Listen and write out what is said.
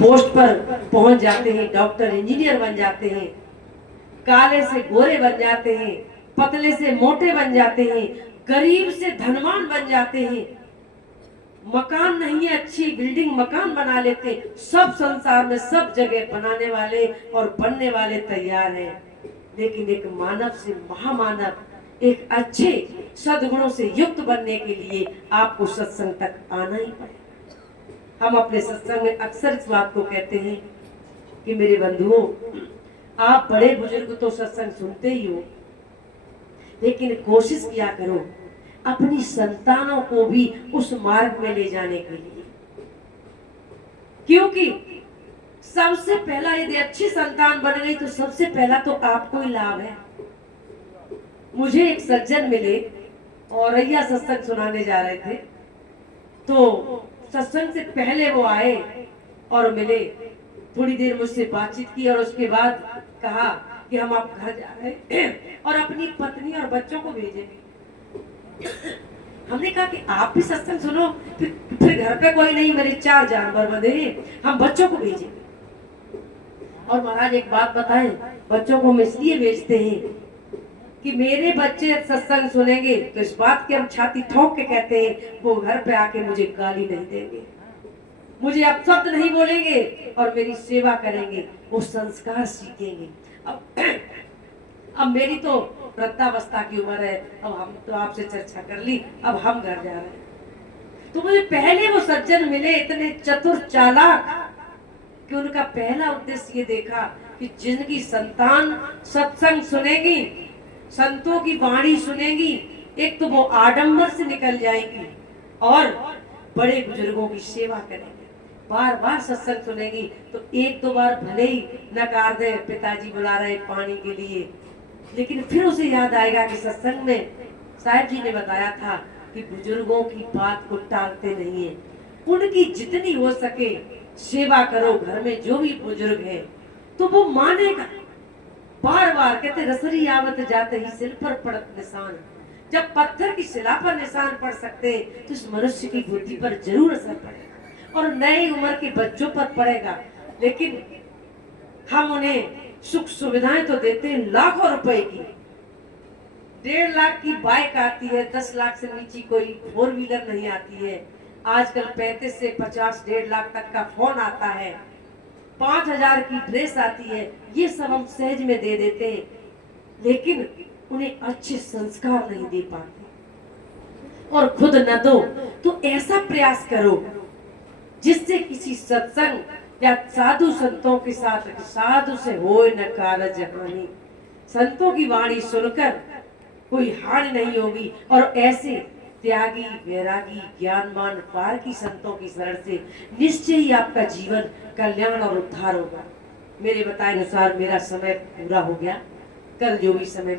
Post पर पहुंच जाते हैं, डॉक्टर इंजीनियर बन जाते हैं, काले से गोरे बन जाते हैं, पतले से मोटे बन जाते हैं, गरीब से धनवान बन जाते हैं, मकान नहीं है अच्छी बिल्डिंग मकान बना लेते, सब संसार में सब जगह बनाने वाले और बनने वाले तैयार हैं। लेकिन एक मानव से महामानव, एक अच्छे सद्गुणों से युक्त बनने के लिए आपको सत्संग तक आना ही पड़ेगा। हम अपने सत्संग में अक्सर इस बात को कहते हैं कि मेरे बंधुओं, आप बड़े बुजुर्ग तो सत्संग सुनते ही हो, लेकिन कोशिश किया करो अपनी संतानों को भी उस मार्ग में ले जाने के लिए, क्योंकि सबसे पहला यदि अच्छी संतान बन गई तो सबसे पहला तो आपको ही लाभ है। मुझे एक सज्जन मिले और रैया सत्संग सुनाने जा रहे थे, तो सत्संग से पहले वो आए और मिले, थोड़ी देर मुझसे बातचीत की और उसके बाद कहा कि हम आप घर जा रहे हैं और अपनी पत्नी और बच्चों को भेजेंगे। हमने कहा कि आप भी सत्संग सुनो, फिर घर पे कोई नहीं, मेरे 4 जानवर बंधे हैं, हम बच्चों को भेजेंगे। और महाराज एक बात बताएं, बच्चों को हम इसलिए भेजते हैं कि मेरे बच्चे सत्संग सुनेंगे तो इस बात की हम छाती ठोक के कहते हैं, वो घर पे आके मुझे गाली नहीं देंगे, मुझे अपशब्द नहीं बोलेंगे और मेरी सेवा करेंगे, वो संस्कार सीखेंगे। अब मेरी तो वृद्धावस्था की उम्र है, अब हम तो आपसे चर्चा कर ली, अब हम घर जा रहे हैं। तो मुझे पहले वो सज्जन मिले इतने चतुर चालाक कि उनका पहला उद्देश्य ये देखा कि जिनकी संतान सत्संग सुनेगी, संतों की वाणी सुनेगी, एक तो वो आडंबर से निकल जाएंगी और बड़े बुजुर्गों की सेवा करेंगे। बार बार सत्संग सुनेगी तो एक दो बार भले ही नकार दे, पिताजी बुला रहे पानी के लिए, लेकिन फिर उसे याद आएगा कि सत्संग में साहब जी ने बताया था कि बुजुर्गों की बात को टालते नहीं है, उनकी जितनी हो सके सेवा करो। घर में जो भी बुजुर्ग है तो वो मानेगा। बार बार कहते रसरी आवत जाते ही सिर पर पड़त निशान, जब पत्थर की शिला पर निशान पड़ सकते तो इस मनुष्य की बुद्धि पर जरूर असर पड़ेगा और नई उम्र के बच्चों पर पड़ेगा। लेकिन हम उन्हें सुख सुविधाएं तो देते हैं लाखों रुपए की, 1.5 लाख की बाइक आती है, 10 लाख से नीचे कोई 4 व्हीलर नहीं आती है, आजकल 35 से 50 1.5 लाख तक का फोन आता है, 5,000 की ड्रेस आती है, ये सब हम सहज में दे देते हैं, लेकिन उन्हें अच्छे संस्कार नहीं दे पाते और खुद न दो तो ऐसा प्रयास करो जिससे किसी सत्संग या साधु संतों के साथ, साधु से होए न कारज हानि, संतों की वाणी सुनकर कोई हानि नहीं होगी और ऐसे त्यागी वैरागी ज्ञानवान पार की संतों की शरण से निश्चय ही आपका जीवन कल्याण और उद्धार होगा। मेरे बताए अनुसार मेरा समय पूरा हो गया, कल जो भी समय